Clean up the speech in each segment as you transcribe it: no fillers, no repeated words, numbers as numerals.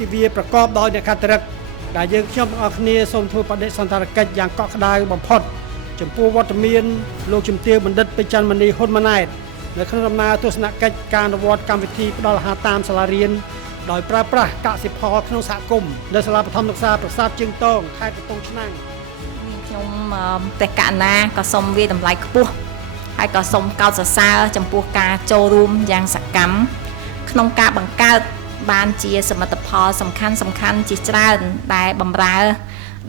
ទិវាប្រកបដោយអ្នកខត្តរិកដែលយើងខ្ញុំទាំងអស់គ្នាសូមធ្វើបដិសណ្ឋារកិច្ចយ៉ាងកក់ក្ដៅបំផុតចំពោះវត្តមានលោកជំទាវបណ្ឌិតពេជ្រច័ន្ទមនីហ៊ុនម៉ាណែតនៅក្នុងដំណើរទស្សនកិច្ចការអនុវត្តកម្មវិធីផ្ដល់អាហារតាមសាលារៀនដោយប្រើប្រាស់កសិផលក្នុងសហគមន៍នៅសាលាបឋមសិក្សាប្រាសាទជើងតងខេត្តកំពង់ឆ្នាំងខ្ញុំព្រះកណាក៏សូមវាតម្លៃខ្ពស់ហើយក៏សូមកោតសរសើរចំពោះការចូលរួមយ៉ាងសកម្មក្នុងការបង្កើតបានជាសមិទ្ធផលសំខាន់ជាច្រើនដែលបម្រើ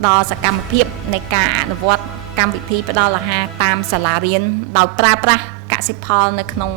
ដល់សកម្មភាពនៃការអនុវត្តកម្មវិធីផ្ដល់អាហារតាមសាលារៀនដោយប្រើប្រាស់កសិផលនៅក្នុង